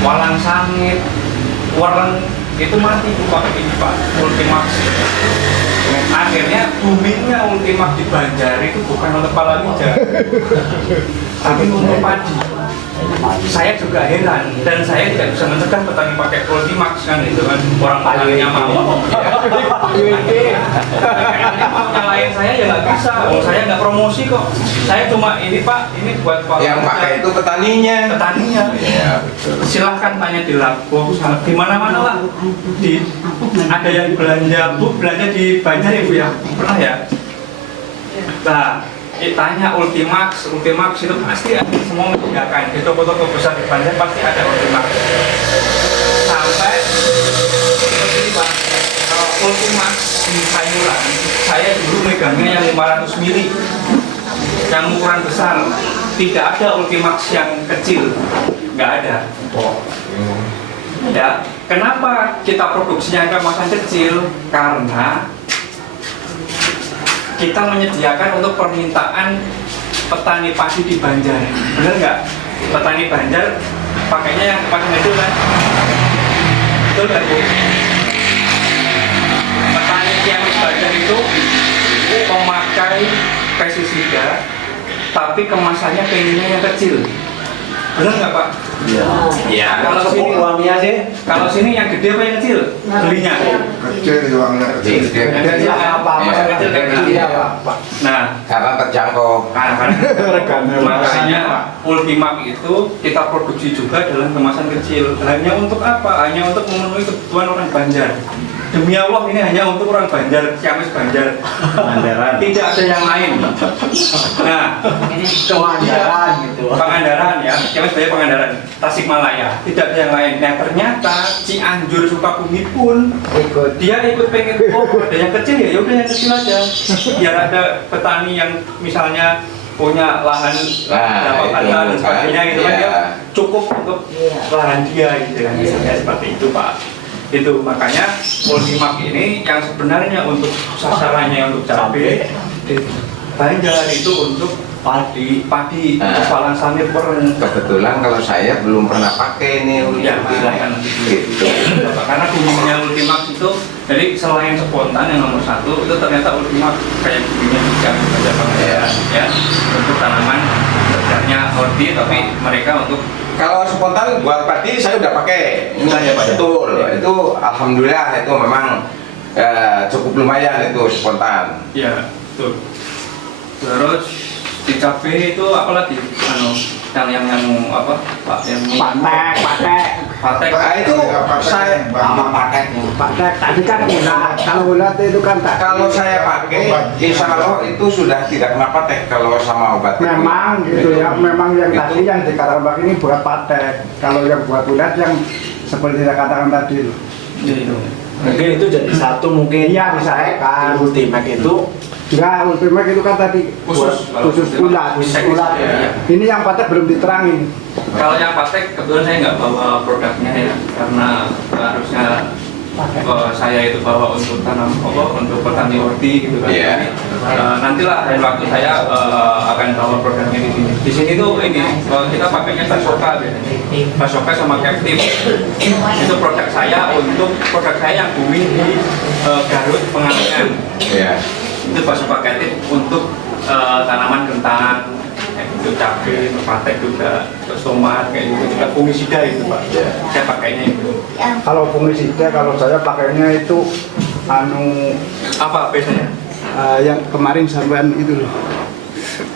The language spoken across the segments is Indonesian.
walang sangit, wareng itu mati Pak ini Pak Ultimax. Akhirnya boomingnya Ultimax di Banjar itu bukan untuk palawija, tapi untuk padi. Saya juga heran dan saya tidak bisa mencegah petani pakai Ultimax kan itu kan orang petaninya mau. Akhirnya mau nyalain saya ya nggak bisa. Oh saya nggak promosi kok. Saya cuma ini Pak ini buat palawija. Yang pakai itu petaninya. Petaninya. Ya betul. Silahkan tanya di Lampung, di mana-mana lah. Ada yang belanja di Banjar ya Bu ya, pernah ya? Nah, tanya Ultimax itu pasti ada semua menyediakan. Di toko-toko besar di Banjar pasti ada Ultimax. Sampai seperti ini Pak, Ultimax di Sayuran, saya dulu megangnya yang 500 mili, yang ukuran besar. Tidak ada Ultimax yang kecil, nggak ada. Ya, kenapa kita produksinya kemasan kecil? Karena kita menyediakan untuk permintaan petani padi di Banjar. Bener nggak? Petani Banjar pakainya yang kemasan kecil kan? Betul kan Bu? Petani yang di Banjar itu memakai pestisida, tapi kemasannya pengennya yang kecil. Bener nggak Pak? Iya. Ya, kalau sini uangnya sih. Kalau sini yang gede apa yang kecil? Belinya. Kecil uangnya kecil. Kecil apa? Kecil apa? Nah, Karena terjangkau. makanya Ultimax itu kita produksi juga dalam kemasan kecil. Hanya untuk apa? Hanya untuk memenuhi kebutuhan orang Banjar. Demi Allah ini hanya untuk orang Banjar, Ciamis Banjar. Pangandaran. Tidak ada yang lain. Nah, Pangandaran gitu. Pangandaran ya, Ciamis Banjar Pangandaran, Tasikmalaya. Tidak ada yang lain. Nah ternyata Cianjur Sukabumi pun dia ikut pengen ada yang kecil ya, udah yang kecil aja. Biar ada petani yang misalnya punya lahan berapa kali dan sebagainya gitu kan dia cukup untuk lahan dia gitu kan misalnya seperti itu Pak. Itu makanya Ultimax ini yang sebenarnya untuk sasarannya untuk cabai di Banjar itu untuk padi untuk palang samir pereng. Kebetulan kalau saya belum pernah pakai ini Ya, silahkan gitu. Karena boomingnya Ultimax itu, jadi selain spontan yang nomor satu itu ternyata Ultimax kayak boomingnya juga Banjar Pangandaran ya untuk tanaman sebenarnya horti tapi mereka untuk Kalau spontan buat padi saya udah pakai. Ini Ya, Pak. betul. Itu alhamdulillah itu memang cukup lumayan itu spontan. ya betul. Terus di cabai itu apa lagi? Yang apa Pak yang patek Nah, itu saya Patek tadi kan ulat. Kalau ulat itu kan tak. kalau saya pakai insya Allah itu sudah tidak kena patek kalau sama obat itu. Memang gitu ya. Memang yang Itu. tadi yang di Karambak ini buat patek. Kalau yang buat ulat yang seperti saya katakan tadi. itu. Mungkin itu jadi satu mungkin Iya misalkan. Ultimax itu Enggak, Ultimax itu kan tadi Khusus khusus ulat. ulat ya. Ini yang patek belum diterangin. Kalau yang patek kebetulan saya nggak bawa produknya ya karena harusnya saya itu bawa untuk tanam untuk petani horti gitu kan. Iya. Nantilah lain waktu saya akan bawa produknya di sini. Di sini tuh ini kita pakainya Basoka biasanya. Basoka sama Captive. Itu produk saya yang booming di Garut Pengalengan. Iya. Itu Basoka Captive untuk tanaman kentang. Itu cabai, itu patek juga, terus tomat, kayak gitu juga fungisida itu Pak. Saya pakainya itu. Kalau fungisida kalau saya pakainya itu Apa biasanya? yang kemarin sampean itu loh.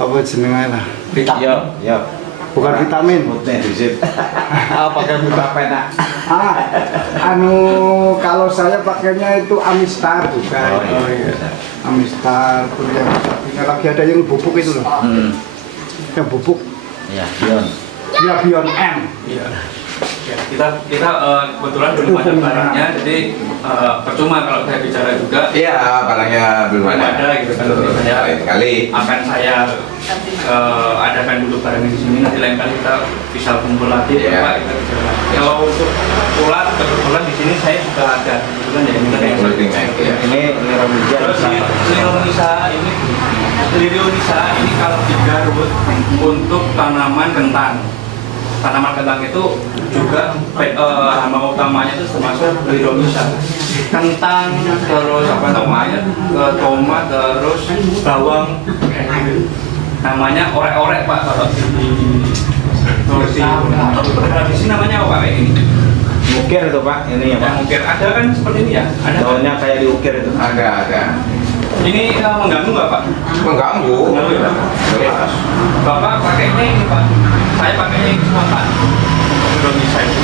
Apa jenenge lah? ya Bukan vitamin. pakai Butapena. Kalau saya pakainya itu Amistar juga. Oh, iya. Amistar tuh yang satunya lagi ada yang bubuk itu loh. Yang bubuk. Ya, Dion. Ya Bion M. Iya. Ya, kita kebetulan belum ada barangnya, jadi percuma kalau saya bicara juga. Iya, barangnya belum ada. Gitu kan. Saya Lain kali. akan saya adakan dulu barangnya di sini. Nanti lain kali kita bisa kumpul lagi, Iya. Pak. Kita bicara lagi. Kalau untuk ulat kebetulan di sini saya juga ada. Kebetulan ya ini kayak Ultimax, ya. Ini Niromija Terus Lirionisa ini kalau di Garut untuk tanaman kentang. tanaman kentang itu juga hama utamanya itu termasuk hidromisat. Kentang, terus apa namanya, tomat, terus bawang, namanya orek-orek Pak kalau di tradisi namanya apa kayak ini? Mukir itu Pak, ini ya Pak. Yang mungkin ada kan seperti ini ya? Ada. Daunnya kayak diukir itu. Ada. Ini mengganggu nggak Pak? Mengganggu. Mengganggu ya Pak? Jelas. Bapak pakainya ini Pak, saya pakainya ini semutan untuk bisa itu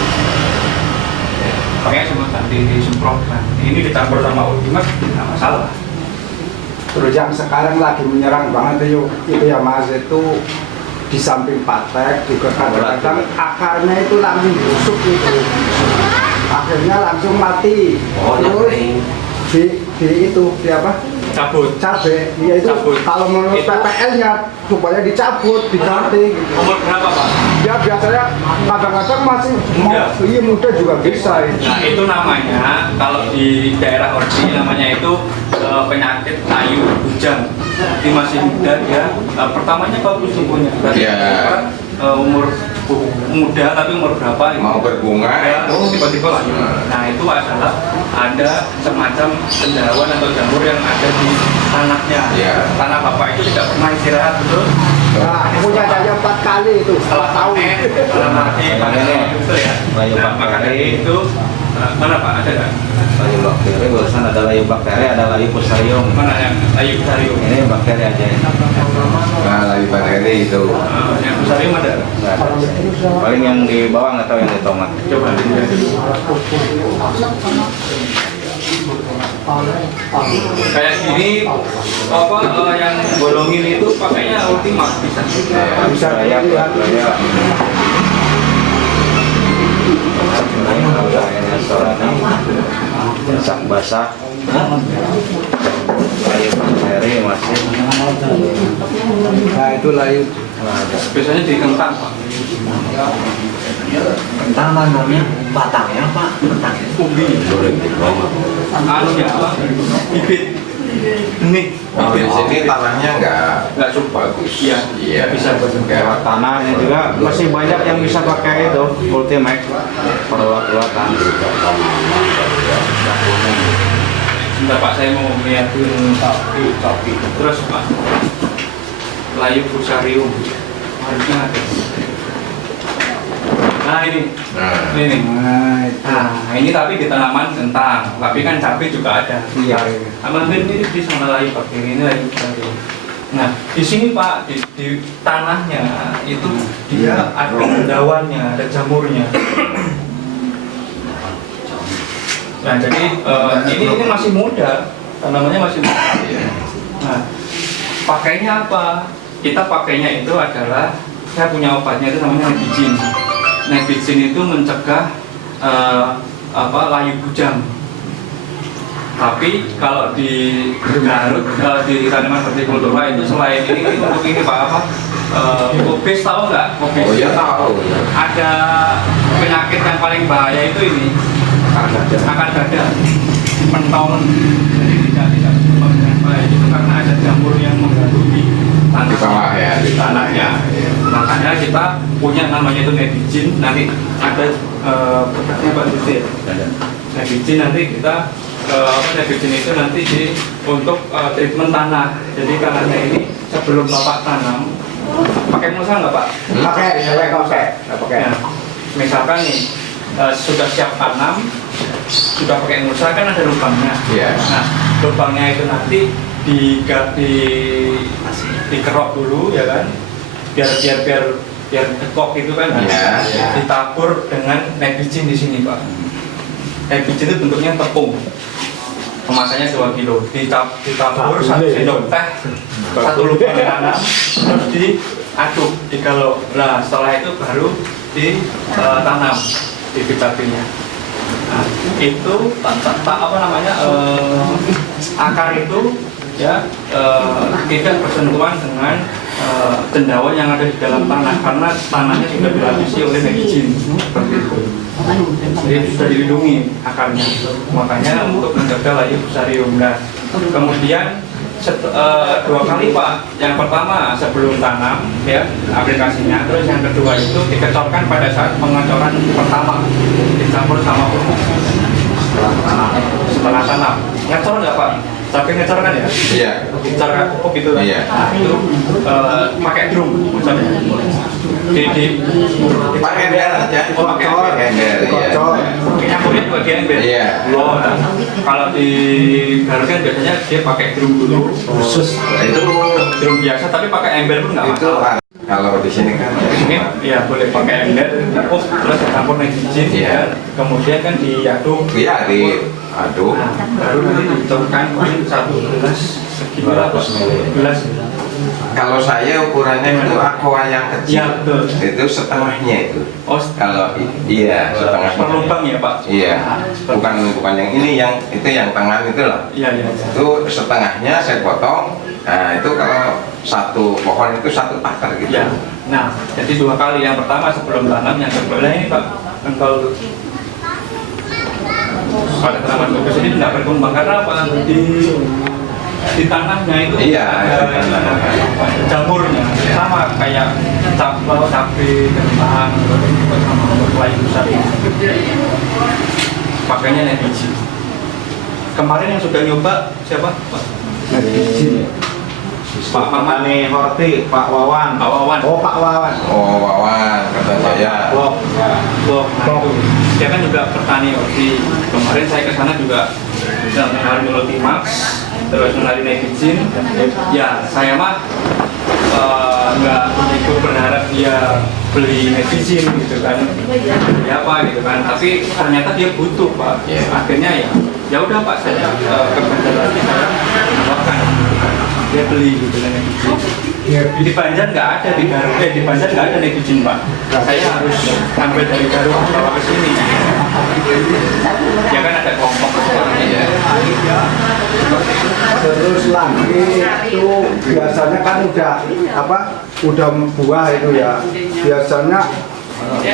pakainya semutan disemprotkan. Ini dicampur sama ultimat, nggak masalah. Terus yang sekarang lagi menyerang banget itu ya Mas, itu di samping patek juga kadang-kadang akarnya itu langsung busuk itu, akhirnya langsung mati. Terus di itu di apa? Cabut. Cabe, ya itu Cabut. kalau menurut Itu- PPL-nya supaya dicabut, diganti gitu. Umur berapa Pak? Ya biasanya kadang-kadang masih Muda. iya muda juga bisa itu. Nah itu namanya, kalau di daerah Ordi namanya itu penyakit layu bujang. Di masih muda dia, pertamanya bagus tumbuhnya. Berarti Iya. umur muda tapi umur berapa? gitu. Mau berbunga Ya, itu tiba-tiba layu. Nah itu adalah ada semacam cendawan atau jamur yang ada di tanahnya. Iya. Tanah bapak itu tidak pernah istirahat, betul? Nah, punya saya 4 kali itu, Setelah tahu. setelah mati panen itu ya. Layu Nah, maka bakteri. dari itu mana Pak, ada nggak? Layu bakteri, barusan ada layu bakteri, ada layu fusarium. Mana yang layu fusarium? Ini bakteri aja. nah lagi bakteri itu. Yang fusarium ada? Nggak ada. Paling yang di bawah nggak tahu yang di tomat. Coba dilihat dulu. Kayak gini apa yang bolongin itu pakainya ultimat bisa. Bisa Layak, dilihat. layak. Sak basah. Layu bakteri masih. Nah, itu layu. Biasanya di kentang Pak. Kentang namanya batangnya Pak, kentang. Ubi. Anunya apa? Bibit. Benih. Kalau di sini tanahnya Nggak cukup bagus. Iya. Iya. Bisa Nggak- Tanahnya juga masih banyak yang bisa pakai itu Ultimate perawat-perawatan. Sebentar Pak, saya mau ngeliatin sapi. Terus Pak, layu fusarium harusnya ada. Nah ini, Nah. ini nih. Nah, itu. Nah ini tapi di tanaman kentang, tapi kan cabai juga ada. Iya. Hampir mirip di sana layu bakteri ini layu fusarium. Nah di sini Pak, di tanahnya itu dia ada daunnya, ada jamurnya. Nah jadi ini masih muda, tanamannya masih muda. Nah pakainya apa? Kita pakainya itu adalah, saya punya obatnya itu namanya nebizin. Nebizin itu mencegah layu bujang. Tapi kalau di Garut, di tanaman hortikultura itu selain ini untuk ini Pak apa? Kubis tahu nggak? Kubis. Oh iya tahu. Ada penyakit yang paling bahaya itu ini akar dada, pentolan. Jadi tidak berkembang dengan baik itu karena ada jamur yang mengganggu di tanah. Di bawah ya, di tanahnya. Makanya kita punya namanya itu nebizin. Nanti ada produknya Pak Yusir. Nebizin nanti kita nebizin itu nanti untuk treatment tanah. Jadi tanahnya ini sebelum bapak tanam pakai mulsa nggak Pak? Pakai. Nah, misalkan nih sudah siap tanam, sudah pakai mulsa kan ada lubangnya. Iya. Nah, lubangnya itu nanti dikerok dulu ya kan, biar dekok itu kan. Iya. Ditabur dengan nebizin di sini Pak. Nebizin itu bentuknya tepung, kemasannya 2 kilo. Ditabur 1 sendok teh, 1 lubang tanam, terus diaduk, digalok. Nah setelah itu baru ditanam bibit-bibitnya. Nah, itu apa namanya akar itu ya tidak bersentuhan dengan cendawan yang ada di dalam tanah karena tanahnya sudah dilapisi oleh nebizin seperti itu. Jadi sudah dilindungi akarnya. Makanya untuk menjaga layu fusarium. Nah, kemudian dua kali Pak. Yang pertama sebelum tanam ya aplikasinya, terus yang kedua itu dikecorkan pada saat pengecoran pertama dicampur sama pupuk setelah tanam. Ngecor nggak Pak? Tapi ngecor kan ya? Iya. Ngecor kan pupuk itu kan? Iya. Nah, itu pakai drum ngecornya. Di Pakai ember aja. Oh, pakai ember. Iya. Nyampurnya juga di ember. Iya. Oh, nah, kalau di Garut kan biasanya dia pakai drum dulu khusus. Nah, itu Drum biasa tapi pakai ember pun nggak itu masalah. kalau di sini kan Ini ya boleh pakai ember, terus dicampur nitrogen Iya. ya. Kemudian kan diaduk. iya diaduk. Nah, baru nanti dicampurkan mungkin 1 gelas segini lah, 200 ml. gelas. Kalau saya ukurannya itu aqua yang kecil. Iya, betul. Itu setengahnya itu. Oh, Kalau iya setengahnya. per lubang ya Pak? Iya. Nah, Bukan yang ini, yang itu yang tengah itu loh. Iya, iya. Itu setengahnya saya potong. Nah itu kalau satu pohon itu 1 akar gitu. Ya, nah jadi 2 kali. Yang pertama sebelum tanam, yang kedua ini Pak, engkau pada tanaman bagus ini tidak berkembang karena apa? Di tanahnya itu Iya, ada di tanah. jamurnya sama kayak cabai, kentang, sama kelai besar. Pakainya nitrogen. Kemarin yang sudah nyoba siapa? Pak Pak Mamani Horti, Pak Wawan. Pak Wawan. Oh Pak Wawan. Oh Wawan kata saya. Blok, blok. Nah, itu. Dia kan juga petani di kemarin saya ke sana juga menarik Multimax, terus menarik nitrogen. Ya saya mah nggak begitu berharap dia beli nitrogen gitu kan, ya apa gitu kan. Tapi ternyata dia butuh Pak. Iya. Akhirnya ya udah Pak, saya ke Banjar lagi saya menawarkan gitu kan. Dia beli gitu kan nitrogen. Di Banjar nggak ada, di Garut di Banjar nggak ada nitrogen Pak. Saya harus ambil dari Garut bawa ke sini. Ya kan ada kelompok Iya. Terus lagi itu biasanya kan udah buah itu ya. Biasanya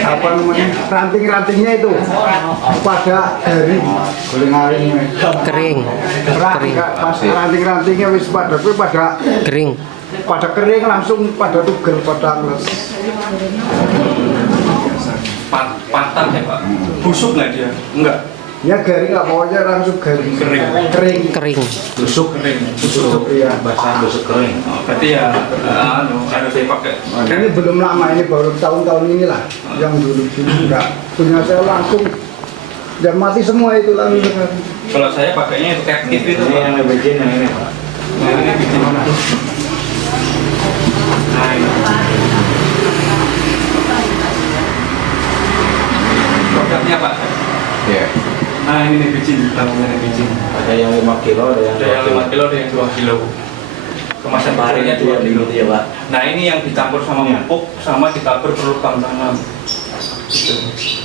apa namanya ranting-rantingnya itu pada garing goling-garingnya Kering. pas ranting-rantingnya wis pada Kering. kering langsung pada tugel pada les. patah ya Pak. Busuk nggak dia? Enggak. Ya garing lah pokoknya langsung garing Kering. Tusuk. Kering. tusuk ya. Basah tusuk kering. Oh, berarti ya harus saya pakai. Ini belum lama, ini baru tahun-tahun inilah. Yang dulu enggak punya saya langsung dan mati semua itu langsung. Kalau saya pakainya itu captive itu Ini Pak. yang bikin yang ini Pak. Nah, ini bikin mana? Nah, ini. Produknya Pak. Iya. Nah, ini nih biji, namanya biji. Ada yang 5 kilo, ada yang Ada yang 5 kilo, ada yang 2 kilo. Kemasan besarnya 2 kilo. ya Pak. Nah, ini yang dicampur sama pupuk sama ditabur perlukam tanam.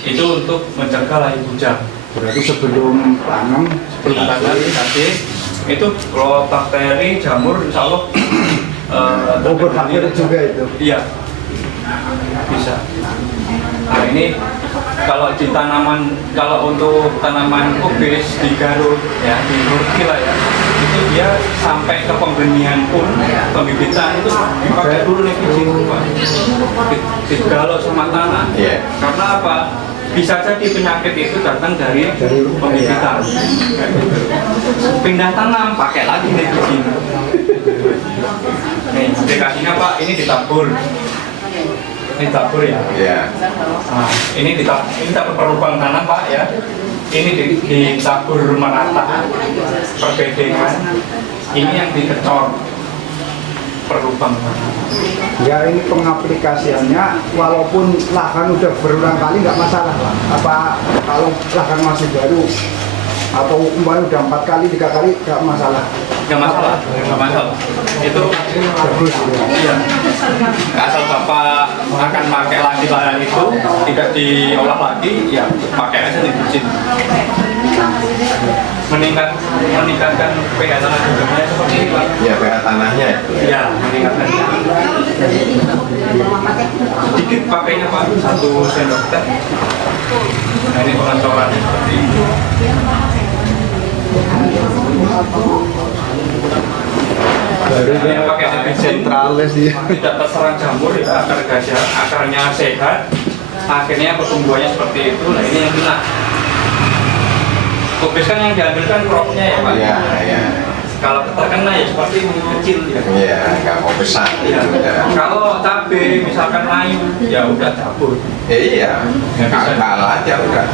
Itu untuk mencegah layu bujang. Berarti sebelum tanam Sebelum tanam dikasih itu kalau bakteri jamur insya Allah berbakteri juga itu. Iya, bisa. Nah ini kalau di tanaman, kalau untuk tanaman kubis di Garut ya, di Turki lah ya, itu dia sampai ke pembenihan pun, pembibitan itu dipakai dulu nitrogen Pak. Digalau sama tanah. Iya. Karena apa? Bisa jadi penyakit itu datang dari pembibitan. Kayak gitu. Pindah tanam, pakai lagi nitrogen. Nih, aplikasinya Pak, ini ditabur. Ini tabur ya. Iya. Nah, ini ditabur per lubang tanam Pak ya. Ini ditabur merata perbedengan. Ini yang dikecor per lubang tanam. Ya ini pengaplikasiannya walaupun lahan udah berulang kali nggak masalah Pak. Apa kalau lahan masih baru atau umpamanya udah 4 kali 3 kali nggak masalah. Nggak masalah, nggak masalah. Itu Bagus ya. iya. Asal Bapak akan pakai lagi lahan itu, tidak diolah lagi, ya pakai aja nitrogen. Meningkatkan pH tanah juga seperti ini Pak. Iya pH tanahnya itu. Ya, meningkatkan. Sedikit pakainya Pak, 1 sendok teh. Nah ini pengecorannya seperti ini. Baru Nah, yang pakai nebizin sentralis dia. tidak terserang jamur ya, akar gajah akarnya sehat, akhirnya pertumbuhannya seperti itu. Nah ini yang kena. Kubis kan yang diambil kan cropnya ya Pak. Iya, iya. Kalau terkena ya seperti ini kecil ya. Iya, nggak mau besar Iya. gitu. Ya. Kalau cabai misalkan layu, ya udah cabut. Iya, Nggak bisa. kakak aja udah.